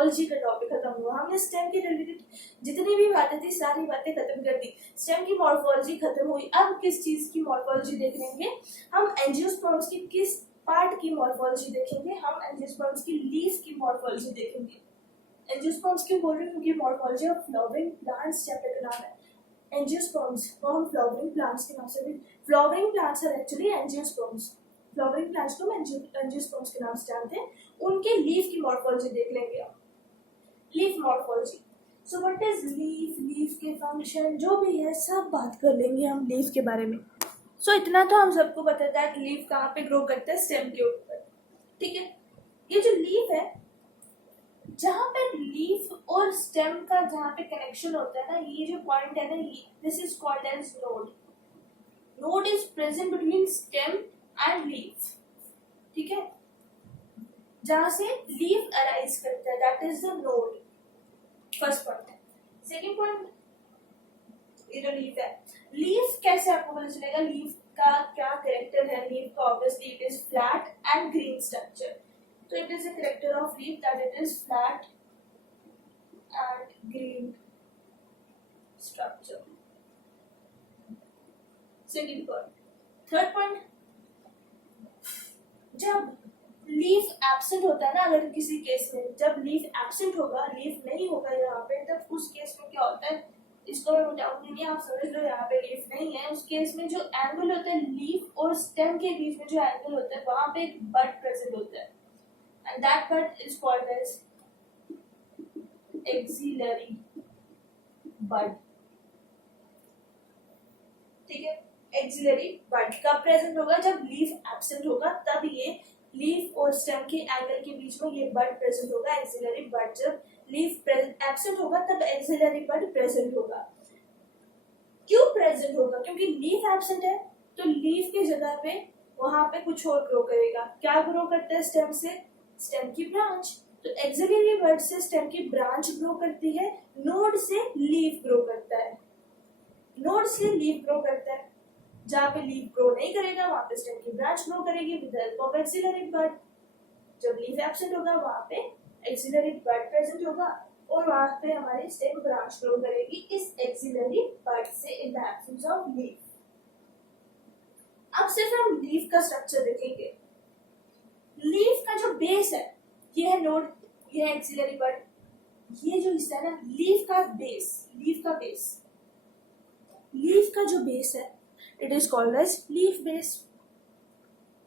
Morphology का topic खत्म हुआ। हमने स्टेम के रिलेटेड जितनी भी बातें थी सारी बातें खत्म कर दी। स्टेम की मॉर्फोलॉजी खत्म हुई। अब किस चीज की मॉर्फोलॉजी देख लेंगे हम? एंजियोस्पर्म्स की किस पार्ट की मॉर्फोलॉजी देखेंगे? हम एंजियोस्पर्म्स की लीफ की मॉर्फोलॉजी देखेंगे। एंजियोस्पर्म्स क्यों बोल रही हूँ? क्योंकि morphology of flowering plants chapter का नाम है। एंजियोस्पर्म्स को हम फ्लावरिंग प्लांट्स के नाम से भी, flowering plants are actually angiosperms. Flowering plants को हम एंजियोस्पर्म्स के नाम से जानते हैं। उनके लीफ की मॉर्फोलॉजी देख लेंगे हम। Leaf morphology. So what is leaf, leaf के फंक्शन, जो भी है सब बात कर लेंगे हम लीफ के बारे में। सो इतना तो हम सबको पता है कि लीफ कहाँ पे ग्रो करता है, स्टेम के ऊपर। ठीक है, ये जो लीफ है, जहाँ पे लीफ और स्टेम का जहाँ पे कनेक्शन होता है ना, ये जो पॉइंट है ना, this is called as node. Node is present between stem and leaf. ठीक है, जहाँ से लीफ अराइज करता है, that is the node. First point है। सेकंड पॉइंट, ये जो लीफ है, लीफ कैसे आपको पता चलेगा लीफ का क्या कैरेक्टर है? लीफ का obviously it is flat and green structure. So it is a character of leaf that it is flat and green structure. Second point. Third point, जब लीफ एब्सेंट होता है ना, अगर किसी केस में जब लीफ एब्सेंट होगा, लीफ नहीं होगा यहाँ पे, तब उस केस में क्या होता है, इसको मैं बताऊंगी नहीं, आप समझ लो। यहाँ पे लीफ नहीं है, उस केस में जो एंगल होता है लीफ और स्टेम के बीच में, जो एंगल होता है वहां पे एक बड प्रेजेंट होता है, and that bud is called as axillary bud. ठीक है, एक्सिलरी बड कब प्रेजेंट होगा? जब लीफ एब्सेंट होगा, तब ये लीफ और स्टेम के एंगल के बीच में ये बड प्रेजेंट होगा, एक्सिलरी बड। जब लीफ एब्सेंट होगा तब एक्सिलरी बड प्रेजेंट होगा। क्यों प्रेजेंट होगा? क्योंकि लीफ एब्सेंट है, तो लीफ की जगह पे वहां पे कुछ और ग्रो करेगा। क्या ग्रो करता है स्टेम से? स्टेम की ब्रांच। तो एक्सिलरी बड से स्टेम की ब्रांच ग्रो करती है, नोड से लीफ ग्रो करता है। नोड से लीफ ग्रो करता है, जहाँ पे लीफ ग्रो नहीं करेगा वहां पे स्टेम की ब्रांच ग्रो करेगी विद हेल्प ऑफ एक्सिलरी बड। जब लीफ एब्सेंट होगा वहां पे एक्सिलरी बड प्रेजेंट होगा और वहां पे हमारी स्टेम ब्रांच ग्रो करेगी इस एक्सिलरी बड से in the absence of leaf. अब सिर्फ हम लीफ का स्ट्रक्चर देखेंगे। लीफ का जो बेस है, ये है नोड, ये है एक्सिलरी बड, ये जो हिस्सा है ना लीफ का बेस, लीफ का बेस, लीफ का जो बेस है it is called as leaf base.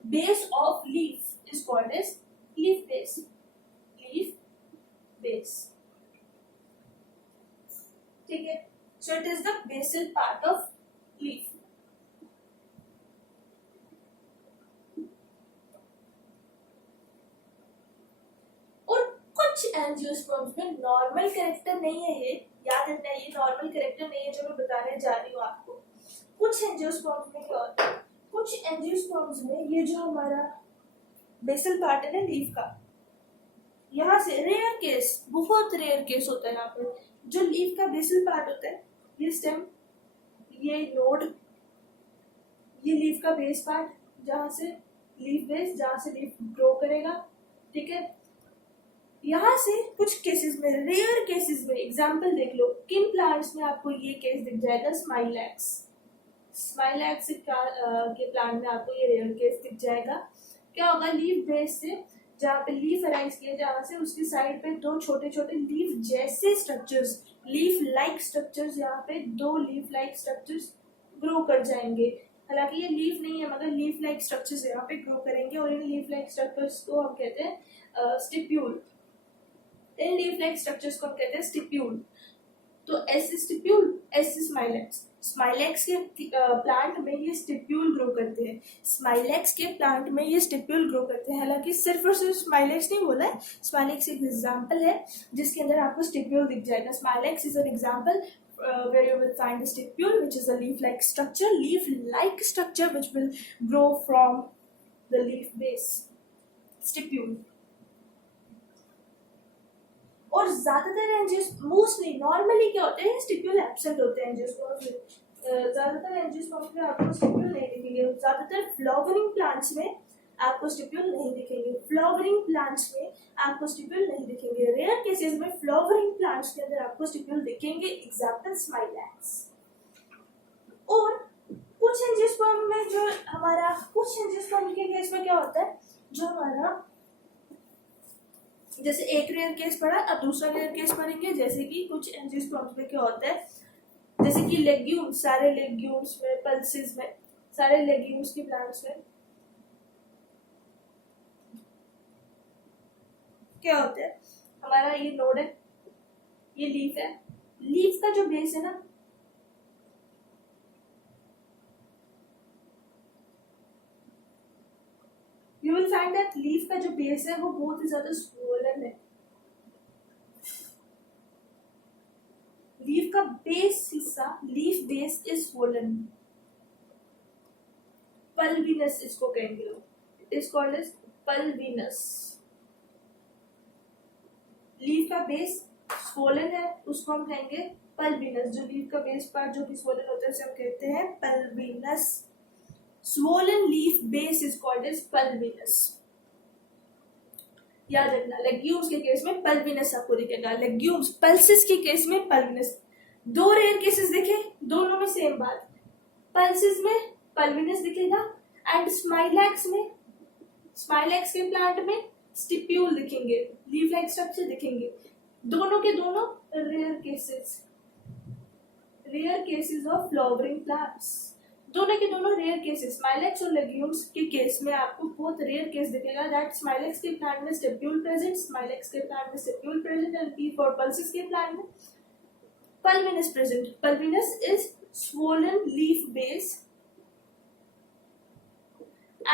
Base of leaf is called as leaf base, leaf base. ठीक है, so it is the basal part of leaf. कुछ एंजियोस्पर्म्स में normal character नहीं है, ये याद रखना है, ये नॉर्मल कैरेक्टर नहीं है जो मैं बताने जा रही हूँ आपको। कुछ एंजियोस्पर्म्स में क्या होता है, कुछ एंजियोस्पर्म्स में ये जो हमारा बेसल पार्ट है ना लीफ का, यहाँ से रेयर केस, बहुत रेयर केस होता है यहाँ पर, जो लीफ का बेसल पार्ट होता है, ये स्टेम, ये नोड, ये लीफ का बेस पार्ट, जहाँ से लीफ बेस, जहाँ से लीफ ग्रो करेगा। ठीक है, यहाँ से कुछ केसेस में, रेयर केसेस में, एग्जांपल देख लो, किन प्लांट्स में आपको ये केस दिख जाएगा? स्माइलैक्स, स्माइलैक्स के प्लांट में आपको ये रेयर केस दिख जाएगा। क्या होगा? लीफ बेस से जहाँ पे लीफ अराइज किया, जहाँ से उसकी साइड पे दो छोटे छोटे लीफ जैसे स्ट्रक्चर्स, लीफ लाइक स्ट्रक्चर्स, यहाँ पे दो लीफ लाइक स्ट्रक्चर्स ग्रो कर जाएंगे। हालांकि ये लीफ नहीं है मगर लीफ लाइक स्ट्रक्चर्स यहाँ पे ग्रो करेंगे और इन लीफ लाइक स्ट्रक्चर्स को हम कहते हैं स्टिप्यूल। इन लीफ लाइक स्ट्रक्चर्स को हम कहते हैं स्टिप्यूल। तो S stipule, S Smilax. Smilax के प्लांट में ये स्टिप्यूल ग्रो करते हैं, स्माइलैक्स के प्लांट में ये स्टिप्यूल ग्रो करते हैं। हालांकि सिर्फ और सिर्फ स्माइलैक्स नहीं बोला है, स्माइलैक्स एक एग्जांपल है जिसके अंदर आपको स्टिप्यूल दिख जाएगा। Smilax is an example where you will find a stipule, which is a leaf-like structure, leaf-like structure which will grow from the leaf base, stipule. और ज्यादातर मोस्टली नॉर्मली क्या होते हैं, स्टिप्यूल एब्सेंट होते हैं एंजियोस्पर्म्स में। ज्यादातर एंजियोस्पर्म्स में आपको स्टिप्यूल नहीं दिखेंगे। ज्यादातर फ्लावरिंग प्लांट्स में आपको स्टिप्यूल नहीं दिखेंगे। फ्लावरिंग प्लांट्स में आपको स्टिप्यूल नहीं दिखेंगे। रेयर केसेस में फ्लावरिंग प्लांट्स के अंदर आपको स्टिप्यूल दिखेंगे। Example Smilax. और कुछ एंजियोस्पर्म में जो हमारा कुछ एंजियोस्पर्म के केस में क्या होता है, जो हमारा जैसे एक रेयर केस पढ़ा, अब दूसरा रेयर केस पढ़ेंगे। जैसे कि कुछ एंजियोस्पर्म्स में क्या होता है, जैसे कि लेग्यूम्स, सारे लेग्यूम्स में, पल्सेस में, सारे लेग्यूम्स के प्लांट्स में क्या होता है, हमारा ये नोड है, ये लीफ है। लीफ का जो बेस है ना, you will find that leaf का जो बेस है वो बहुत ही ज्यादा स्वोलन है। लीफ का बेस हिस्सा, leaf base is swollen, pulvinus इसको कहेंगे लोग, it is called as pulvinus. Leaf का बेस स्वोलन है, उसको हम कहेंगे पल्विनस। जो लीफ का बेस पार्ट जो कि स्वोलन होता है उसे हम कहते हैं pulvinus. Swollen leaf base is called as pulvinus. याद रखना, लेग्यूम्स के केस में पल्विनस आपको दिखेगा, लेग्यूम्स पल्सेस के केस में पल्विनस। दो रेयर केसेस देखे, दोनों में सेम बात, पल्सेस में पल्विनस दिखेगा एंड स्माइलैक्स में, स्माइलैक्स के प्लांट में स्टिप्यूल दिखेंगे, लीफ लाइक स्ट्रक्चर दिखेंगे। दोनों के दोनों rare cases of flowering plants, दोनों के दोनों रेयर केसेस। स्माइलैक्स और लेग्यूम्स के केस में आपको बहुत रेयर केस दिखेगा दैट स्माइलैक्स के प्लांट में स्टिप्यूल प्रेजेंट, स्माइलैक्स के प्लांट में stipule present and P for pulses के प्लांट में pulvinus present. Pulvinus is swollen leaf base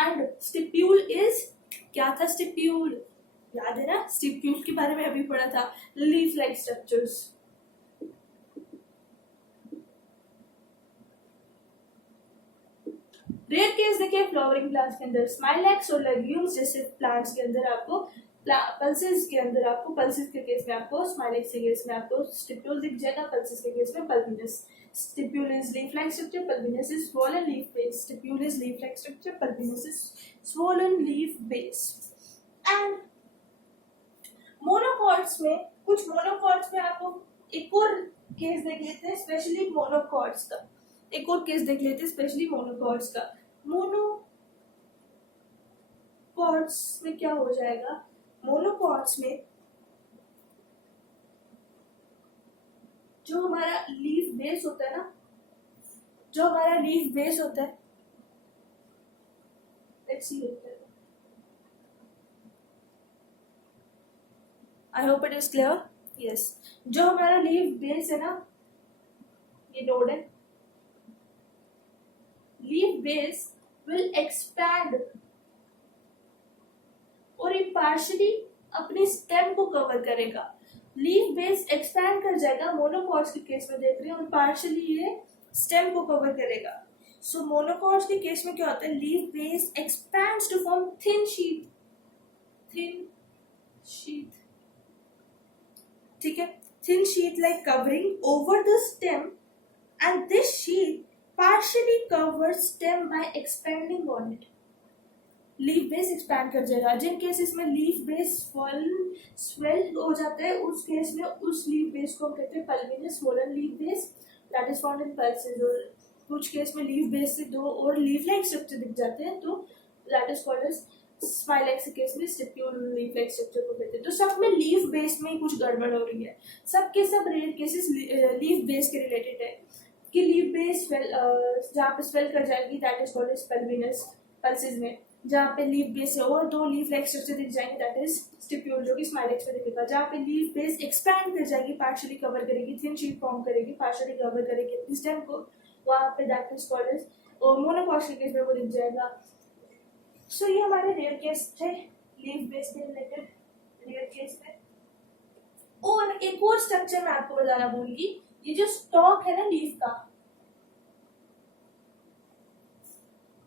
and stipule is, क्या था स्टिप्यूल, याद है ना, स्टिप्यूल के बारे में अभी पढ़ा था, leaf like structures. Rare case देखिए फ्लावरिंग प्लांट्स के अंदर स्माइलैक्स और लेग्यूम्स जैसे प्लांट्स के अंदर आपको, पल्सेस के अंदर आपको, पल्सेस के केस में आपको, स्माइलैक्स के केस में आपको स्टिप्यूल दिख जाएगा, पल्सेस के केस में pulvinus. Stipule is leaf-like structure, pulvinus is swollen leaf base. Stipule is leaf-like structure, pulvinus is swollen leaf base. And monocots में, कुछ monocots में आपको एक और केस देख लेते हैं, स्पेशली monocots का। एक और केस देख लेते हैं स्पेशली monocots का। monocots में क्या हो जाएगा, monocots में जो हमारा लीफ बेस होता है ना, जो हमारा लीफ बेस होता है, let's see, I hope it is clear, yes. जो हमारा लीफ बेस है ना, ये नोड है, लीफ बेस विल एक्सपैंड और ये पार्शियली अपनी स्टेम को कवर करेगा। लीफ बेस एक्सपैंड कर जाएगा, मोनोकॉट्स के केस में देख रहे हैं, और पार्शियली ये स्टेम को कवर करेगा। सो मोनोकॉट्स के केस में क्या होता है, leaf base expands to form thin sheet, ठीक है, thin sheet like covering over the stem and this sheet partially covers stem by expanding on it. Leaf base expand कर जाएगा। जिन केसेस में लीफ बेस स्वेल हो जाता है, उस केस में उस लीफ बेस को हम कहते हैं pulvinus, swollen leaf base, that is found in pulses. और कुछ केस में लीफ बेस से दो और लीफ लाइक स्ट्रक्चर दिख जाते हैं, तो that is called as smilax के केस में स्टिप्यूल लीफ लाइक स्ट्रक्चर को कहते हैं। तो सब में लीफ बेस में ही कुछ गड़बड़ हो रही है, सब के सब रेयर केसेस लीफ बेस के रिलेटेड है कि लीफ बेस जहाँ पे स्वेल कर जाएगी that is called as pulvinus, pulses में जहाँ पे लीफ बेस है और दो लीफ लाइक स्ट्रक्चर दिख जाएंगे दैट इज स्टिप्यूल, जो कि स्माइलैक्स में दिखेगा। जहाँ पे लीफ बेस एक्सपैंड कर जाएगी, पार्शियली कवर करेगी, थिन शीट फॉर्म करेगी, पार्शियली कवर करेगी अपनी स्टेम को, वहाँ पे दैट इज कॉल्ड एज, और मोनोकॉट्स के केस में वो दिख जाएगा। सो ये हमारे रेयर केस थे लीफ बेस के रिलेटेड, रेयर केस में। और एक और स्ट्रक्चर मैं आपको बताना भूलगी, ये जो स्टॉक है ना लीफ का,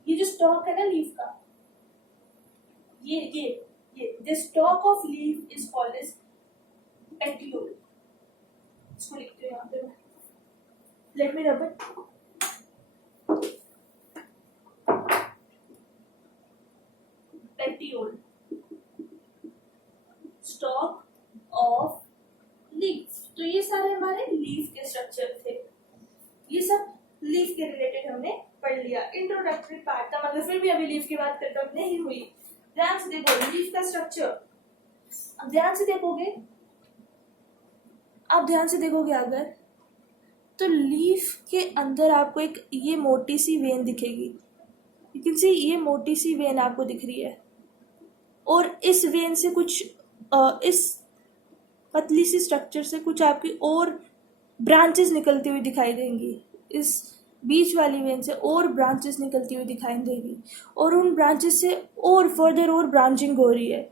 ये जो स्टॉक है ना लीफ का, ये the stalk of leaf is called as petiole। इसको लिखते हैं यहाँ पे, let me rub it। Leaf के रिलेटेड हमने पढ़ लिया, इंट्रोडक्टरी पार्ट था, मगर फिर भी अभी लीफ की बात खत्म नहीं हुई। ध्यान से देखो लीफ का स्ट्रक्चर, अब ध्यान से देखोगे, आप ध्यान से देखोगे अगर, तो लीफ के अंदर आपको एक ये मोटी सी वेन दिखेगी, यू कैन सी ये मोटी सी वेन आपको दिख रही है, और इस वेन से कुछ इस पतली सी स्ट्रक्चर से कुछ आपकी और ब्रांचेस निकलती हुई दिखाई देंगी, इस बीच वाली वेन से और ब्रांचेस निकलती हुई दिखाई देगी, और उन ब्रांचेस से और फर्दर और ब्रांचिंग हो रही है।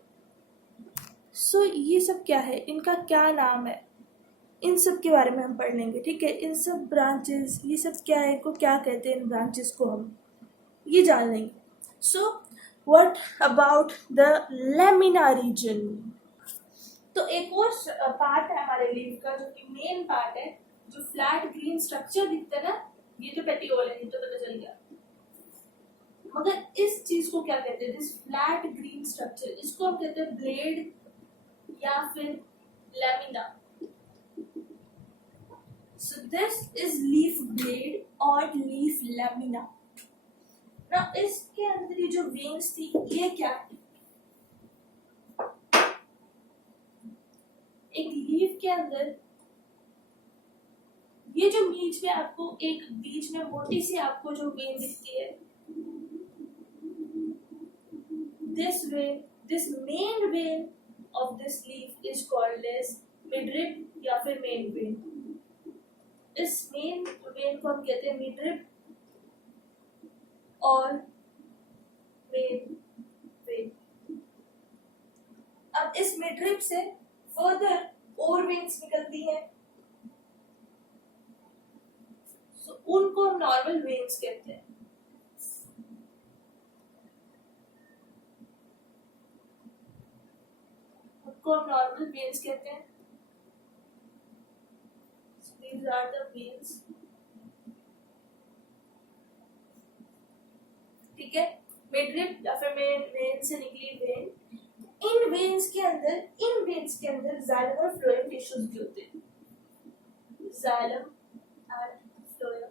सो ये सब क्या है, इनका क्या नाम है, इन सब के बारे में हम पढ़ लेंगे, ठीक है। इन सब ब्रांचेस, ये सब क्या है, इनको क्या कहते हैं, इन ब्रांचेस को हम ये जान लेंगे। So what about the lamina region. तो एक और पार्ट है हमारे लीफ का जो कि मेन पार्ट है, जो फ्लैट ग्रीन स्ट्रक्चर दिखता है ना, ये तो पेटियोल है, ये तो पता चल गया, मगर इस चीज को क्या कहते हैं, दिस फ्लैट ग्रीन स्ट्रक्चर, इसको हम कहते हैं ब्लेड या फिर lamina. So this is leaf blade और leaf lamina. Now इसके अंदर ये जो veins थी, ये क्या है, एक लीफ के अंदर ये जो बीच में आपको एक बीच में मोटी सी आपको जो वेन दिखती है, this main vein of this leaf is called as midrib या फिर main vein। इस मेन वेन को हम कहते हैं मिडरिब और मेन वेन। अब इस मिडरिब से फर्दर और वेन्स निकलती हैं, सो उनको हम नॉर्मल वेन्स कहते हैं। उनको हम नॉर्मल वेन्स कहते हैं। These are the veins, ठीक है, मिडरिब या फिर मेन वेन से निकली वेन। इन वेन्स के अंदर जाइलम और फ्लोएम टिश्यूज भी होते हैं, xylem and phloem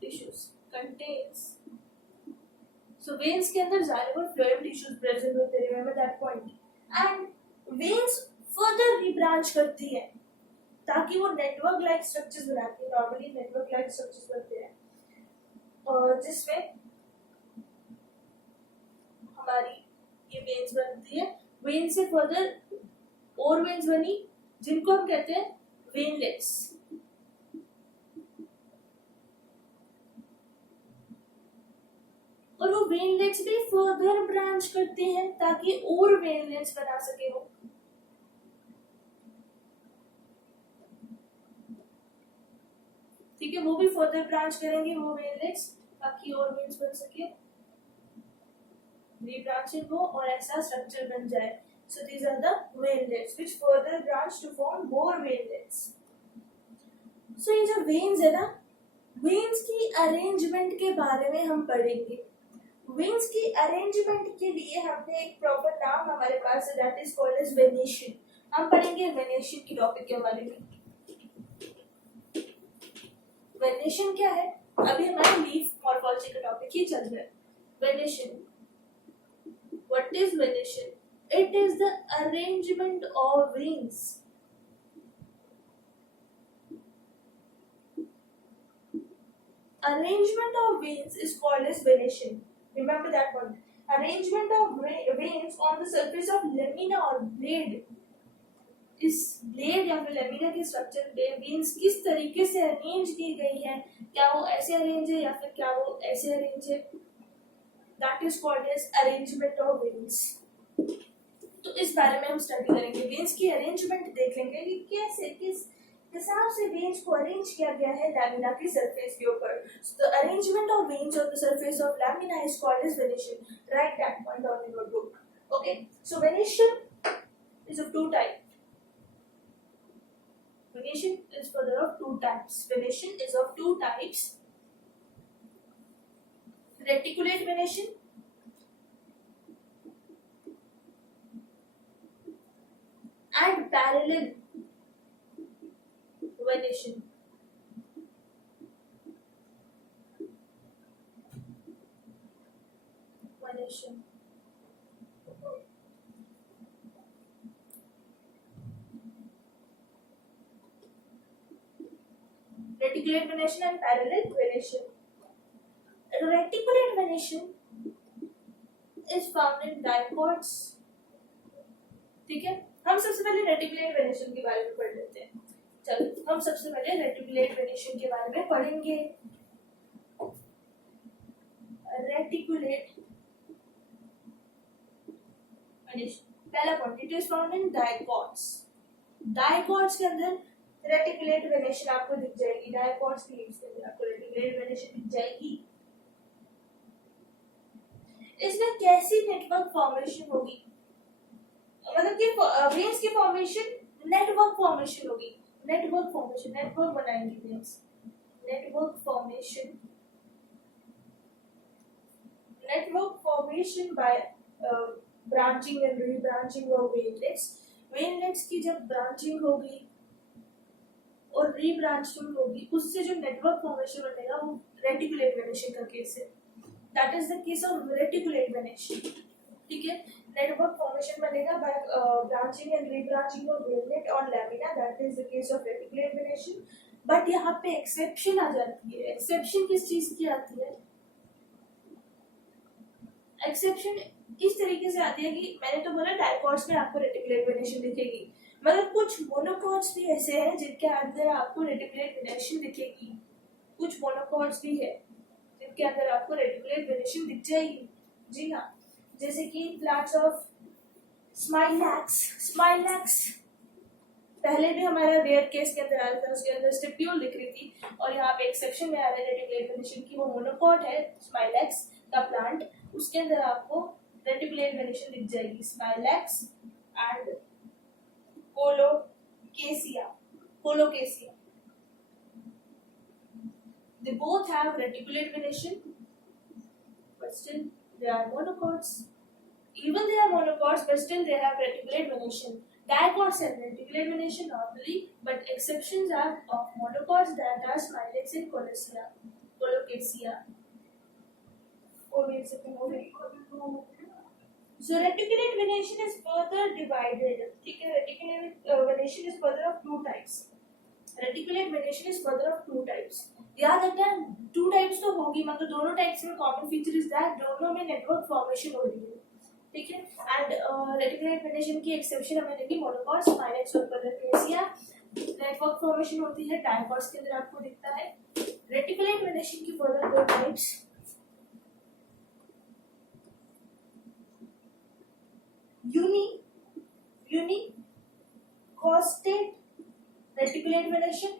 tissues contains, so veins के अंदर जाइलम और फ्लोएम टिश्यूज प्रेजेंट होते हैं, remember that point. And veins further rebranch करती है ताकि वो नेटवर्क लाइक स्ट्रक्चर्स बनाती है, नॉर्मली नेटवर्क लाइक स्ट्रक्चर्स बनते हैं, और जिसमें हमारी ये वेन्स बनती है। वेन से फर्दर और वेन्स बनी जिनको हम कहते हैं वेनलेट्स, और वो वेनलेट्स भी फर्दर ब्रांच करते हैं ताकि और वेनलेट्स बना सके वो। ठीक है, वो भी फर्दर ब्रांच करेंगे वो वेनलेट्स ताकि और वेन्स बन सके, रीब्रांचिंग हो और ऐसा स्ट्रक्चर बन जाए। So these are the veinlets which further branch to form more veinlets. So ये जो वेन्स है ना, वेन्स की अरेंजमेंट के बारे में हम पढ़ेंगे। वेन्स की अरेंजमेंट के लिए हमने एक प्रॉपर नाम हमारे पास है, that is called as venation. हम पढ़ेंगे वेनेशन की टॉपिक के बारे में। वेनेशन क्या है, अभी हमारा लीफ मॉर्फोलॉजी का टॉपिक ही चल रहा है। Venation, what is venation? It is the arrangement of veins. Arrangement of veins is called as venation. Remember that one. Arrangement of veins on the surface of lamina or blade. इस blade या फिर lamina के structure पे veins किस तरीके से arrange की गई है, क्या वो ऐसे अरेंज है या फिर क्या वो ऐसे अरेंज है, that is called as arrangement of veins. तो इस बारे में हम स्टडी करेंगे, वेन्स की अरेंजमेंट देख लेंगे कि कैसे किस हिसाब से वेन्स को अरेंज किया गया है लैमिना की सरफेस के ऊपर। So the arrangement of veins on the surface of lamina is called as venation. Write that point down in your book. Okay. So venation is of two types. Venation is further of two types. Venation is of two types. Reticulate venation and parallel venation. venation. Reticulate venation and parallel venation. Reticulate venation is found in dicots. ठीक है, हम सबसे पहले reticulate venation के बारे में पढ़ लेते हैं. चलो हम सबसे पहले रेटिकुलेट वेनेशन के बारे में पढ़ेंगे. रेटिकुलेट वेनेशन, पहला point, it is found in dicots. Dicots के अंदर रेटिकुलेट वेनेशन आपको दिख जाएगी. डाइकॉट्स के लीव्स के अंदर आपको रेटिकुलेट वेनेशन दिख जाएगी. इसमें कैसी नेटवर्क फॉर्मेशन होगी, मतलब कि वेन्स की फॉर्मेशन नेटवर्क फॉर्मेशन होगी. नेटवर्क फॉर्मेशन, नेटवर्क बनाएंगे veins. Network formation by branching and rebranching of veinlets. Veinlets की जब ब्रांचिंग होगी और रीब्रांचिंग होगी, उससे जो नेटवर्क फॉर्मेशन बनेगा वो रेटिकुलेट वेनेशन का केस है. That is the case of reticulate venation. ठीक है, नेटवर्क फॉर्मेशन बनेगा bye branching and rebranching of वेनलेट और lamina. That is the case of reticulate venation. But यहाँ पे एक्सेप्शन आ जाती है. एक्सेप्शन किस चीज की आती है? एक्सेप्शन इस तरीके से आती है कि मैंने तो बोला डाइकॉट्स में आपको रेटिकुलेट वेनेशन दिखेगी, मतलब कुछ मोनोकॉट्स भी ऐसे हैं जिनके अंदर आपको रेटिकुलेट वेनेशन दिखेगी. कुछ मोनोकॉट्स भी है जिनके अंदर आपको रेटिकुलेट वेनेशन दिख जाएगी. जी हाँ, जैसे कि प्लांट्स ऑफ स्माइलैक्स. स्माइलैक्स पहले भी हमारा रेयर केस के अंदर आया था, उसके अंदर स्टिप्यूल दिख रही थी, और यहाँ पे एक्सेप्शन में आ रहा है रेटिकुलेट वेनेशन की. वो मोनोकॉट है स्माइलैक्स का प्लांट, उसके अंदर आपको रेटिकुलेट वेनेशन दिख जाएगी. Smilax and colocasia. Colocasia, they both have reticulate venation, but still they are monocots. Even they are monocots, but still they have reticulate venation. Dicots have reticulate venation normally, but exceptions are of monocots, that are Smilex and Colocasia. Colocasia. Oh, wait a second. So reticulate venation is further divided. Reticulate venation is further of two types. Reticulate venation is further of two types. याद रखना, two types तो होगी, मतलब दोनों types में common feature is that दोनों में network formation हो रही है. ठीक है, एंड रेटिकुलेट वेनेशन की एक्सेप्शन हमें देखी मोनोकॉट्स, स्माइलेक्स और कोलोकेसिया. नेटवर्क फॉर्मेशन होती है डाइकॉट्स के अंदर आपको दिखता है. रेटिकुलेट वेनेशन की फर्दर दो types, unicostate reticulate venation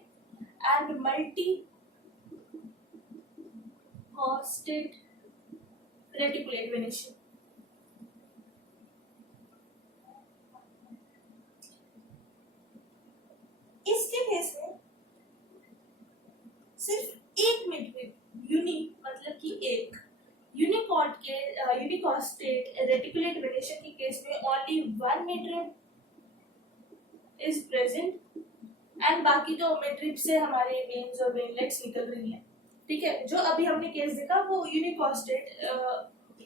and multi-costed reticulate venation. इसके केस में सिर्फ एक मिडरिब, यूनिक मतलब कि एक, यूनिकॉस्टेट रेटिकुलेट वेनेशन के केस में only one midrib is present and बाकी जो मिडरिब से हमारे वेन्स और वेनलेट्स निकल रही हैं. ठीक है, जो अभी हमने केस देखा वो यूनिकॉस्टेट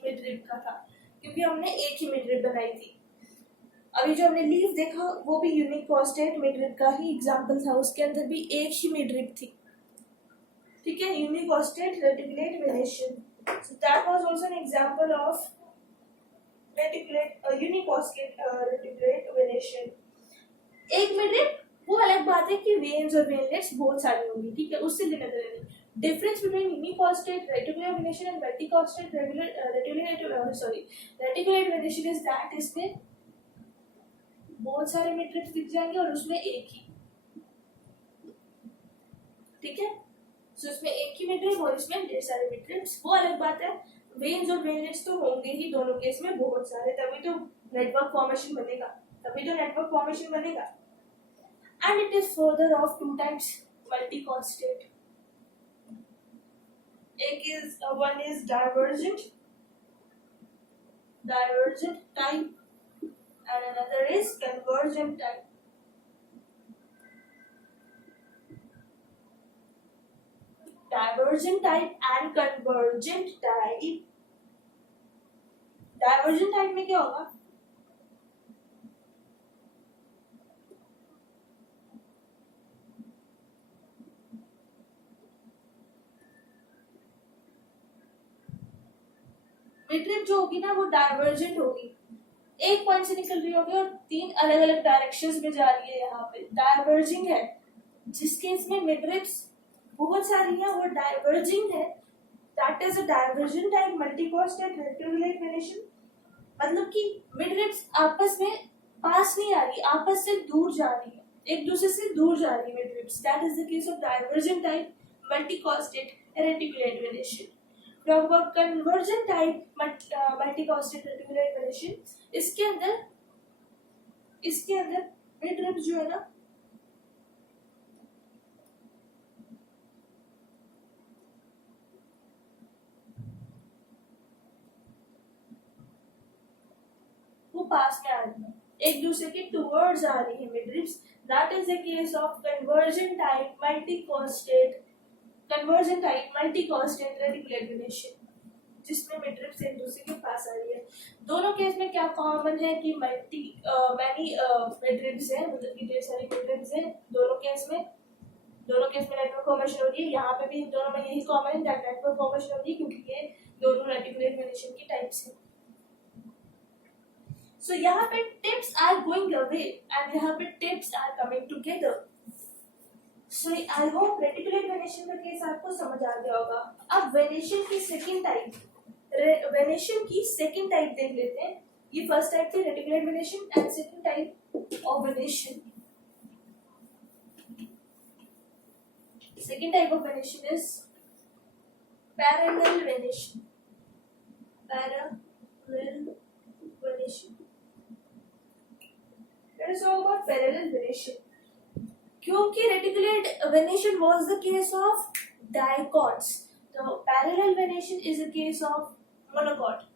मिडरिब का था, क्योंकि हमने एक ही मिडरिब बनाई थी. अभी जो हमने लीफ देखा वो भी यूनिकॉस्टेट मिडरिब का ही एग्जांपल था, उसके अंदर भी एक ही मिडरिब थी. ठीक है, unicostate reticulate venation. So that was also an example of reticulate unicostate reticulate venation. एक मिडरिब वो अलग बात है कि वेन्स और वेनलेट्स बहुत सारी होंगी. ठीक है, उससे लेना देना नहीं. Difference between unicostate reticular venation and multicostate reticulate venation is that इसमें बहुत सारे मिडरिब्स दिख जाएंगे और उसमें एक ही. ठीक है, सो इसमें एक ही मिडरिब और इसमें ढेर सारे मिडरिब्स, वो अलग बात है. वेन्स और वेनलेट्स तो होंगे ही दोनों केस में बहुत सारे, तभी तो नेटवर्क फॉर्मेशन बनेगा. And it is further of two types, multicostate. One is divergent type, and another is convergent type. Divergent type and convergent type divergent type में क्या होगा? मिड जो होगी ना वो डायवर्जेंट होगी, एक पॉइंट से निकल रही होगी और तीन अलग अलग डायरेक्शंस में जा रही है। यहाँ पे डायवर्जिंग है, जिस केस में मिडरिप्स बहुत सारी है वो डायवर्जिंग है, that is a divergent type multicostate rectangular variation. मतलब कि मिडरिप्स आपस में पास नहीं आ रही, आपस से दूर जा रही है, एक दूसरे से दूर जा रही है midribs, that is the case of divergent type multicostate rectangular variation. Talk about convergent type multicostal reticular variation, इसके अंदर मिडरिप जो है ना वो पास में आ रही है, एक दूसरे के टुवर्ड्स आ रही है midribs, that is the case of convergent type multicostal reticular variation, जिसमें मिडरिप्स एक दूसरे के पास आ रही है। दोनों केस में क्या कॉमन है कि मैनी मिडरिप्स है, मतलब कि ढेर सारी मिडरिप्स है दोनों केस में नेटवर्क फॉर्मेशन हो रही है। यहाँ पे भी दोनों में यही कॉमन है, दैट नेटवर्क फॉर्मेशन हो रही है, क्योंकि ये दोनों रेटिकुलर वेरिएशन की टाइप्स हैं। सो यहाँ पे tips are going away and यहाँ पे tips are coming together. So I hope reticular variation का केस आपको समझ आ गया होगा। अब वेरिएशन की सेकंड टाइप देख लेते हैं। ये फर्स्ट टाइप थी reticular variation and second type of variation. Second type of variation is parallel variation. Let us talk about parallel variation. क्योंकि reticulate variation was the case of dichots, so parallel variation is a case of monocot.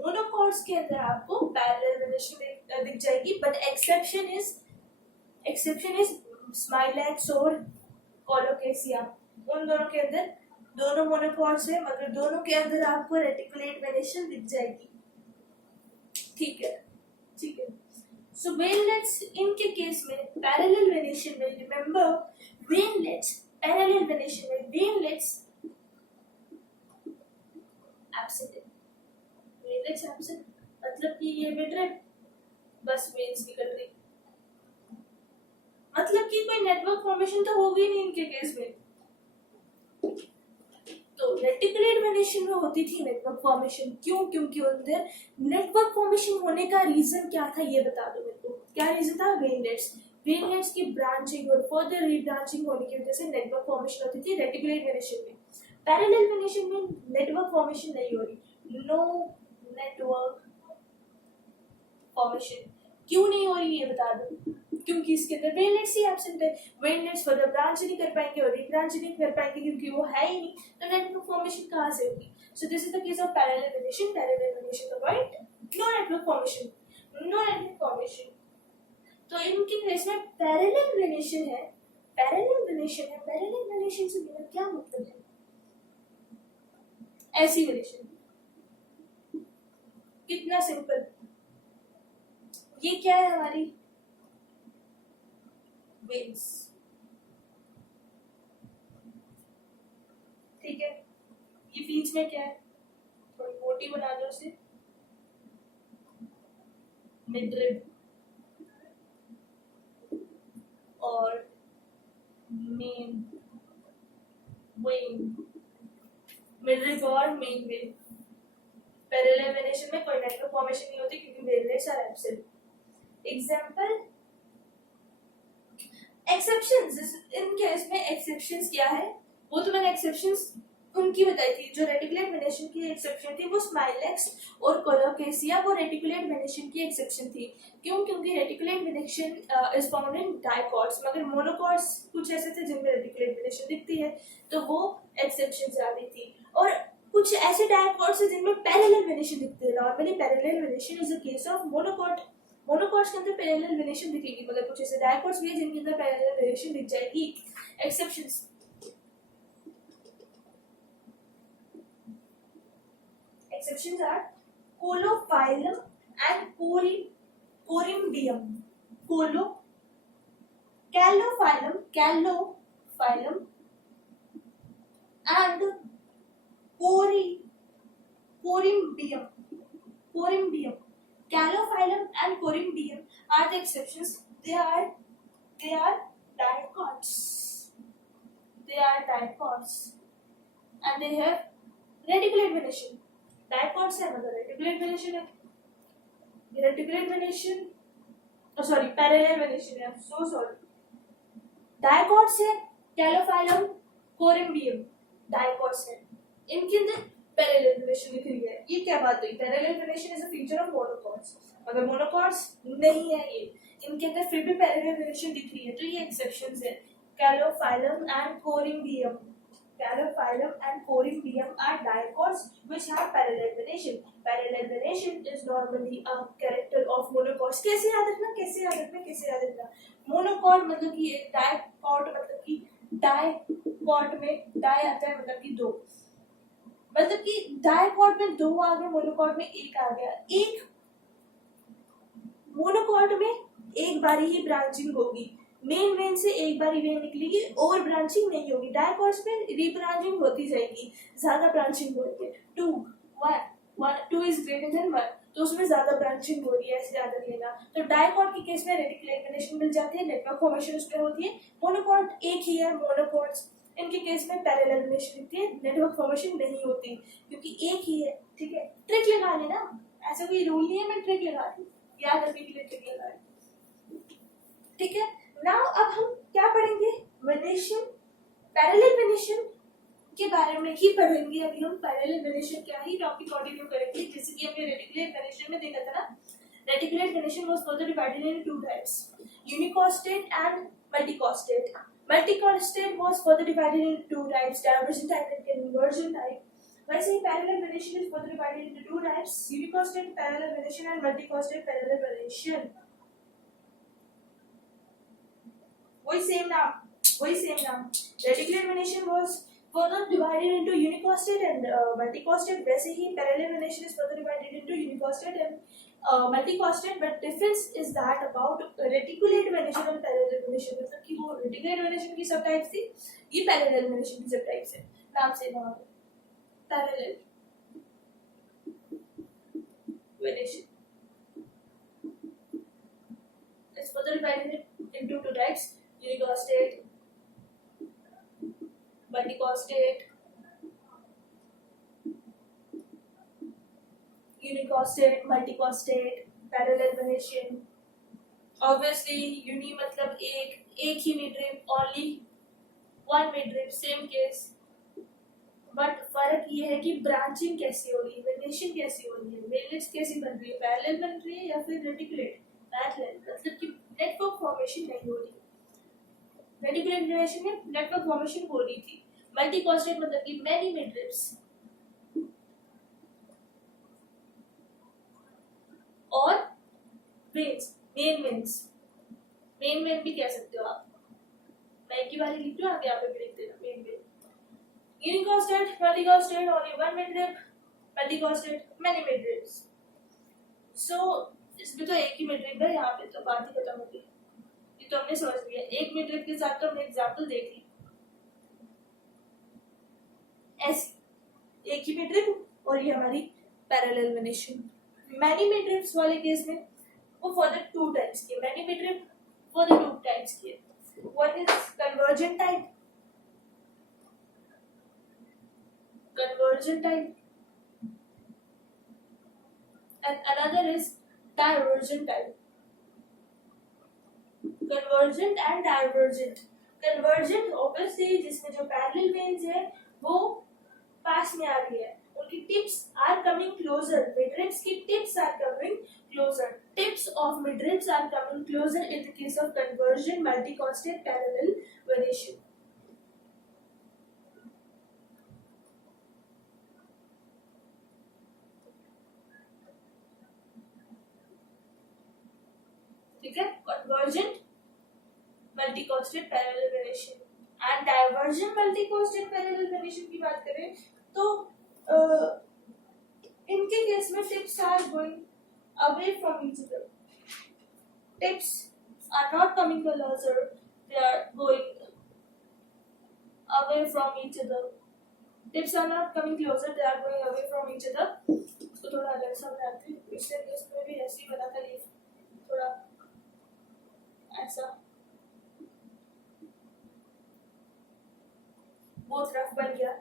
Monocots के अंदर आपको parallel variation दिख जाएगी, but exception is Smilax और colocasia. उन दोनों के अंदर दोनों मोनोकॉट्स है, मगर दोनों के अंदर आपको रेटिकुलेट वेरिएशन दिख जाएगी। ठीक है। सो वेवलेट्स इनके केस में पैरेलल वेरिएशन में, रिमेंबर वेवलेट्स पैरेलल वेरिएशन में वेवलेट्स एब्सेंट, मतलब कि ये मिडरिप बस वेव्स निकल रही, मतलब कि कोई नेटवर्क फॉर्मेशन तो होगी नहीं इनके केस में। तो रेटिकुलेट वेरिएशन में होती थी नेटवर्क फॉर्मेशन, क्यों? क्योंकि उधर नेटवर्क फॉर्मेशन होने का रीजन क्या था ये बता दो मेरे को। क्या रीजन था? वेवलेट्स की ब्रांचिंग और फर्दर रीब्रांचिंग होने की वजह से नेटवर्क फॉर्मेशन होती थी रेटिकुलेट वेरिएशन में। पैरेलल वेरिएशन में नेटवर्क फॉर्मेशन नहीं हो रही, नो नेटवर्क फॉर्मेशन। क्यों नहीं हो रही ये बता दो। क्योंकि इसके अंदर वेवलेट्स ही एब्सेंट है, वेवलेट्स फर्दर ब्रांच नहीं कर पाएंगे और रीब्रांच नहीं कर पाएंगे, क्योंकि वो है ही नहीं, तो नेटवर्क फॉर्मेशन कहाँ से होगी? So this is the case of parallel variation का पॉइंट, नो नेटवर्क फॉर्मेशन। तो इनके केस में पैरेलल वेरिएशन है। पैरेलल वेरिएशन से मेरा क्या मतलब है? ऐसी वेरिएशन, कितना सिंपल। ये क्या है हमारी वेव्स, ठीक है। ये बीच में क्या है? थोड़ी मोटी बना दो इसे, मिडरिप और मेन वेव, मिडरिप और मेन वेव। पैरेलल वेरिएशन में कोई नेटवर्क फॉर्मेशन नहीं होती क्योंकि veinlets are absent. Example exceptions, इन केस में एक्सेप्शंस क्या है? वो तो मैंने एक्सेप्शंस उनकी बताई थी। जो रेटिकुलेट वेरिएशन की एक्सेप्शन थी वो स्माइलैक्स और कोलोकेसिया, वो रेटिकुलेट वेरिएशन की एक्सेप्शन थी। क्यों? क्योंकि reticulate variation is found in dicots, मगर मोनोकॉट्स कुछ ऐसे थे जिनमें रेटिकुलेट वेरिएशन दिखती है, तो वो एक्सेप्शन आ रही थी। और कुछ ऐसे डाइकॉट्स हैं जिनमें पैरेलल वेरिएशन दिखती है। Normally parallel variation is a case of monocot. Monocots के अंदर पैरेलल वेरिएशन दिखेगी, मगर कुछ ऐसे डाइकॉट्स भी हैं जिनके अंदर पैरेलल वेरिएशन दिख जाएगी। Exceptions exceptions are Colophilum and Corymbium. Calophyllum and Corymbium. Calophyllum and Corymbium are the exceptions. They are dicots. And they have reticulate venation. Dicots है मतलब reticulate venation है. Reticulate venation, parallel venation है. So sorry. Dicots है Calophyllum, Corymbium. Dicots है. इनके अंदर parallel venation दिख रही है. ये क्या बात हुई? Parallel venation is a feature of monocots. अगर मोनोकॉट्स नहीं है ये, इनके अंदर फिर भी पैरेलल वेनेशन दिख रही है, तो ये एक्सेप्शंस है. Calophyllum and Corymbium are dicots which have parallel venation. Parallel venation is normally a character of monocots. कैसे याद रखना? मोनोकॉट मतलब कि डाइकॉट मतलब कि डाइकॉट में डाई आता है मतलब कि दो, मतलब कि डाइकॉट में दो आ गए, मोनोकॉट में एक आ गया. एक मोनोकॉट में एक बारी ही ब्रांचिंग होगी, मेन से एक बार वेन निकलेगी और ब्रांचिंग नहीं होगी. डाइकॉट्स में रीब्रांचिंग होती जाएगी, ज्यादा ब्रांचिंग हो रही है. 2 इज ग्रेटर देन 1, तो उसमें ज्यादा ब्रांचिंग हो रही है, ऐसे याद रखिएगा. तो डाइकॉट के केस में रेटिकुलेट वेनेशन मिल जाती है, नेटवर्क फॉर्मेशन उसमें होती है. मोनोकॉट एक ही है, मोनोकॉट्स इनके केस में पैरेलल वेनेशन होती है, नेटवर्क फॉर्मेशन नहीं होती क्योंकि एक ही है. ठीक है, ट्रिक लगा लेना, ऐसा कोई रूल नहीं है, मैं ट्रिक लगा रही हूँ, याद रखने के लिए ट्रिक लगा रही हूँ. ठीक है. नाउ अब हम क्या पढ़ेंगे? वेनेशन, पैरेलल वेनेशन के बारे में ही पढ़ेंगे. अभी हम पैरेलल वेनेशन क्या ही टॉपिक कंटिन्यू करेंगे, जैसे कि हमने रेटिकुलेट वेनेशन में देखा था ना. Reticulate venation was further divided into two types, unicostate and multicostate. Multicostate was further divided into two types, divergent type and convergent type. वैसे ही parallel venation is further divided into two types, unicostate parallel venation and multicostate parallel venation. वही same नाम. Reticulate venation was further divided into unicostate and multicostate. वैसे ही parallel venation is further divided into unicostate and multicostate, but difference is that about reticulate venation and parallel venation. मतलब कि वो reticulate venation की सब type थी, ये parallel venation की सब टाइप से. नाम से नाम parallel venation is further divided into two types, unicostate, multicostate. Unicostate, multicostate, parallel venation. Obviously, uni मतलब एक ही midrib, only one midrib, same case. But फर्क ये है कि ब्रांचिंग कैसी हो रही है, वेनेशन कैसी हो रही है, वेवलेट्स कैसी बन रही है, पैरेलल बन रही है या फिर रेटिकुलेट. पैरेलल मतलब कि नेटवर्क फॉर्मेशन नहीं हो रही. रेटिकुलेट वेनेशन में नेटवर्क फॉर्मेशन हो रही थी. मल्टीकोस्टेट मतलब कि मैनी मिडरिब्स और वेन्स, मेन भी कह सकते हो आप. मैं एक ही वाली लिख रही हूँ, आगे आप भी लिख देना. Main unicostate, multicostate, only one midrib, multicostate, many midribs. So इसमें तो एक ही midrib है, यहाँ पे तो बात ही खत्म हो गई. ये तो हमने समझ लिया. एक midrib के साथ तो हमने एग्जाम्पल देख ली. ऐसी एक ही midrib और ये हमारी पैरेलल वेनेशन. मैनी midribs वाले केस में वो फर्दर टू टाइप्स किए. Many midrib further two types किए. One is convergent type, and another is divergent type. Convergent and divergent. Convergent obviously जिसमें जो parallel veins है वो पास में आ रही है, उनकी tips are coming closer. Midribs की tips are coming closer. Tips of midribs are coming closer in the case of convergent, multicostate, parallel venation. ठीक है. Convergent, multicostate, parallel venation. And divergent, multicostate, parallel venation की बात करें तो इनके case में tips are going away from each other. Tips are not coming closer, they are going away from each other. Tips are not coming closer, they are going away from each other. उसको थोड़ा अलग सा बनाते हैं. पिछले case में भी ऐसे ही बना था लीफ, थोड़ा ऐसा बहुत रफ बन गया.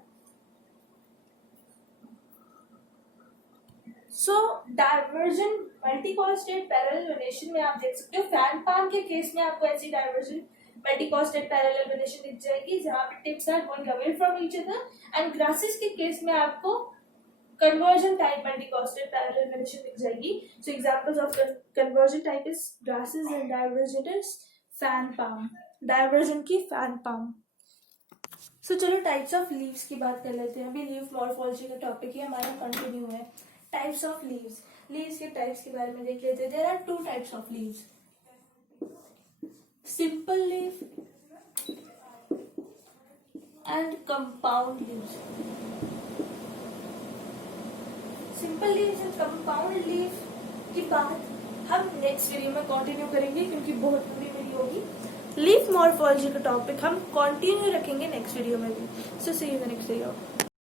सो डाइवर्जेंट मल्टीकॉस्टेट पैरेलल वेनेशन में आप देख सकते हो फैन पाम के केस में आपको ऐसी डाइवर्जेंट मल्टीकॉस्टेट पैरेलल वेनेशन दिख जाएगी जहां पे tips are going away from each other. And grasses के केस में आपको convergent type multicostate parallel venation दिख जाएगी. So examples of convergent type is grasses and divergent is fan palm. Divergent की फैन पाम. सो चलो types of leaves की बात कर लेते हैं. अभी लीफ मॉर्फोलॉजी का टॉपिक ही हमारा कंटिन्यू है. Types of leaves. लीव्स के टाइप्स के बारे में देख लेते हैं. There are two types of leaves. Simple leaf and compound leaves. Simple leaves and compound leaf की बात हम नेक्स्ट वीडियो में कंटिन्यू करेंगे क्योंकि बहुत लंबी वीडियो होगी. लीफ मॉर्फोलॉजी का टॉपिक हम कंटिन्यू रखेंगे नेक्स्ट वीडियो में भी. So see you in the next video.